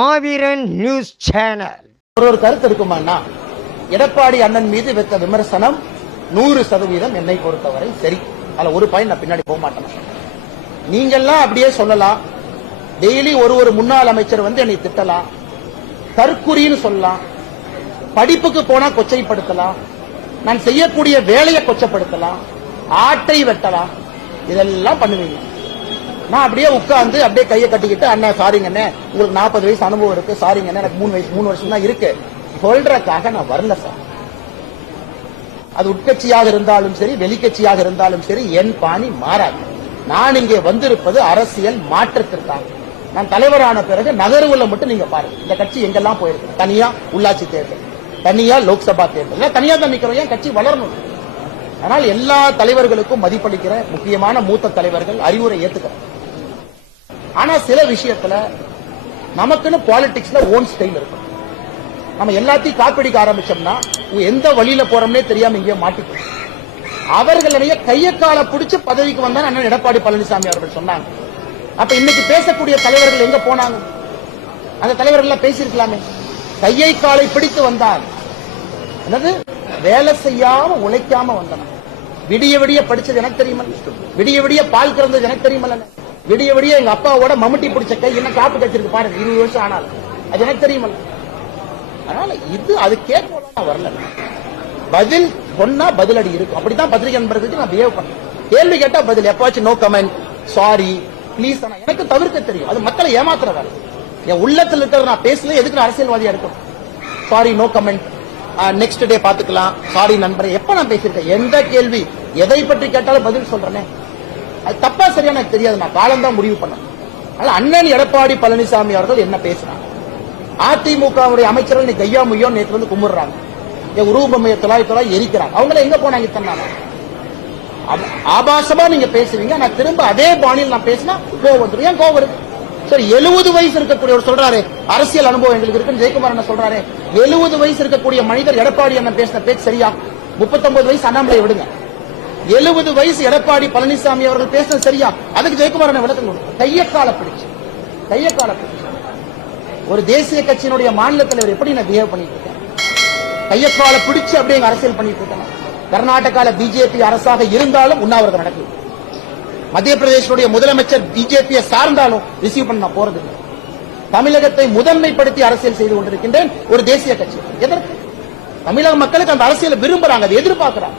மாவீரன் news channel. ஒரு ஒரு கருத்து இருக்குமாண்ணா? எடப்பாடி அண்ணன் மீது வைத்த விமர்சனம் நூறு சதவீதம் என்னை பொறுத்தவரை சரி. அதுல ஒரு பாயிண்ட் நான் பின்னாடி போக மாட்டேன். நீங்கெல்லாம் அப்படியே சொல்லலாம். டெய்லி ஒரு ஒரு முன்னாள் அமைச்சர் வந்து என்னை திட்டலாம். தற்குறின்னு சொல்லலாம். படிப்புக்கு போனா கொச்சைப்படுத்தலாம். நான் செய்யக்கூடிய வேலையை கொச்சப்படுத்தலாம். ஆட்டை வெட்டலாம். இதெல்லாம் பண்ணுவீங்க. நான் அப்படியே உட்கார்ந்து அப்படியே கையை கட்டிக்கிட்டு அண்ணன் சாரிங்கண்ணே உங்களுக்கு நாற்பது வயசு அனுபவம் இருக்கு. சாரிங்கண்ணே எனக்கு மூணு வயசு மூணு வருஷம் தான் இருக்கு. சொல்றதுக்காக நான் வரல சார் அது உட்கட்சியாக இருந்தாலும் சரி வெளிக்கட்சியாக இருந்தாலும் சரி என் பாணி மாறாது. நான் இங்கே வந்திருப்பது அரசியல் மாற்றத்திற்காக. நான் தலைவரான பிறகு நகர்வுல மட்டும் நீங்க பாருங்க. இந்த கட்சி எங்கெல்லாம் போயிருக்கு? தனியா உள்ளாட்சி தேர்தல் தனியா லோக்சபா தேர்தல். தனியா தான் நிக்கிறோம். ஏன் கட்சி வளரணும்? ஆனால் எல்லா தலைவர்களுக்கும் மதிப்பளிக்கிற முக்கியமான மூத்த தலைவர்கள் அறிவுரை ஏத்துக்கிறேன். ஆனா சில விஷயத்துல நமக்குன்னு பாலிடிக்ஸ்ல ஓன் ஸ்டைல் இருக்கும். நம்ம எல்லாத்தையும் காப்பிடிக்க ஆரம்பிச்சோம்னா எந்த வழியில போறோம்னே தெரியாம இங்கே மாட்டிக்கும் அவர்களுடைய கையக்கால பிடிச்சு பதவிக்கு வந்தா அண்ணன் எடப்பாடி பழனிசாமி அவர்கள் சொன்னாங்க. அப்ப இன்னைக்கு பேசக்கூடிய தலைவர்கள் எங்க போனாங்க? அந்த தலைவர்கள் எல்லாம் பேசியிருக்கலாமே. கையை காலை பிடித்து வந்தார் என்னது? வேலை செய்யாம உழைக்காம வந்தன விடிய விடிய படிச்சது எனக்கு தெரியுமா விடிய விடிய பால் கறந்தது எனக்கு தெரியுமல்ல. விடிய விடிய எங்க அப்பாவோட மம்முட்டி பிடிச்ச கை என்ன காப்பு கச்சிருக்கு பாருங்க. இருபது வருஷம் ஆனாலும். அது எனக்கு தெரியுமல்ல. அதனால இது அது கேட்கலாம் வரல. பதில் சொன்னா பதிலடி இருக்கும். அப்படித்தான் பத்திரிகை நண்பர்களுக்கு நான் பிஹேவ் பண்ணேன். கேள்வி கேட்டா பதில். எப்பாச்சும் நோ கமெண்ட் சாரி பிளீஸ் எனக்கு தவிர்க்க தெரியும். அது மக்களை ஏமாத்துற வேலை. என் உள்ளத்துல இருக்கிற நான் பேசல எதுக்கு நான் அரசியல்வாதியா இருக்கும் sorry no comment next day பாத்துக்கலாம் சாரி நண்பரே. எப்ப நான் பேசியிருக்கேன்? எந்த கேள்வி? எதை பற்றி கேட்டாலும் பதில் சொல்றேனே. அது தப்பா சரியா எனக்கு தெரியாது. நான் காலம் தான் முடிவு பண்ணேன். அதனால அண்ணன் எடப்பாடி பழனிசாமி அவர்கள் என்ன பேசுறாங்க? அதிமுகவுடைய அமைச்சர்கள் இன்னைக்கு கையா முய்யோ நேற்று வந்து கும்பிடுறாங்க. என் உருவமைய தொலாய் தொலாய் எரிக்கிறாங்க. அவங்கள எங்க போனாங்க இத்தனை ஆபாசமா நீங்க பேசுவீங்க நான் திரும்ப அதே பாணியில் நான் பேசினா கோவம் வந்துடும் ஏன் கோவம் இருக்கு சரி எழுபது வயசு இருக்கக்கூடியவர் சொல்றாரு. அரசியல் அனுபவம் எங்களுக்கு இருக்குன்னு ஜெயக்குமார் என்ன சொல்றாரு. எழுபது வயசு இருக்கக்கூடிய மனிதர் எடப்பாடி அண்ணன் பேசின பேச்சு சரியா? முப்பத்தொன்பது வயசு அண்ணாமலை விடுங்க. எழுபது வயசு எடப்பாடி பழனிசாமி அவர்கள் பேசினது சரியா? அதுக்கு ஜெயக்குமார் விளக்கம் கொடுக்கும் கையக்கால பிடிச்சு. கையக்கால பிடிச்சு. ஒரு தேசிய கட்சியினுடைய மாநில தலைவர் எப்படி நான் பிஹேவ் பண்ணிட்டு இருக்கேன்? கையக்கால பிடிச்சு அப்படியே அரசியல் பண்ணிட்டு இருக்கேன் கர்நாடகால பிஜேபி அரசாக இருந்தாலும் உண்ணாவிரதம் நடக்குது. மத்திய பிரதேசனுடைய முதலமைச்சர் பிஜேபியை சார்ந்தாலும் ரிசீவ் பண்ண நான் போறது இல்லை. தமிழகத்தை முதன்மைப்படுத்தி அரசியல் செய்து கொண்டிருக்கின்றேன் ஒரு தேசிய கட்சி. எதற்கு? தமிழக மக்களுக்கு அந்த அரசியலை விரும்புறாங்க அதை எதிர்பார்க்கிறாங்க.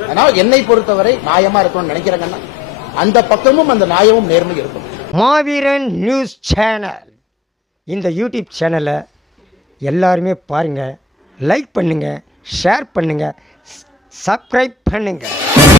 ஆனால் அதனால் என்னை பொறுத்தவரை நியாயமா இருக்கணும்னு நினைக்கிறேங்கன்னா அந்த பக்கமும் அந்த நியாயமும் நேர்மை இருக்கும். மாவீரன் நியூஸ் சேனல். இந்த யூடியூப் சேனலை எல்லாருமே பாருங்கள் லைக் பண்ணுங்கள் ஷேர் பண்ணுங்கள் சப்ஸ்கிரைப் பண்ணுங்கள்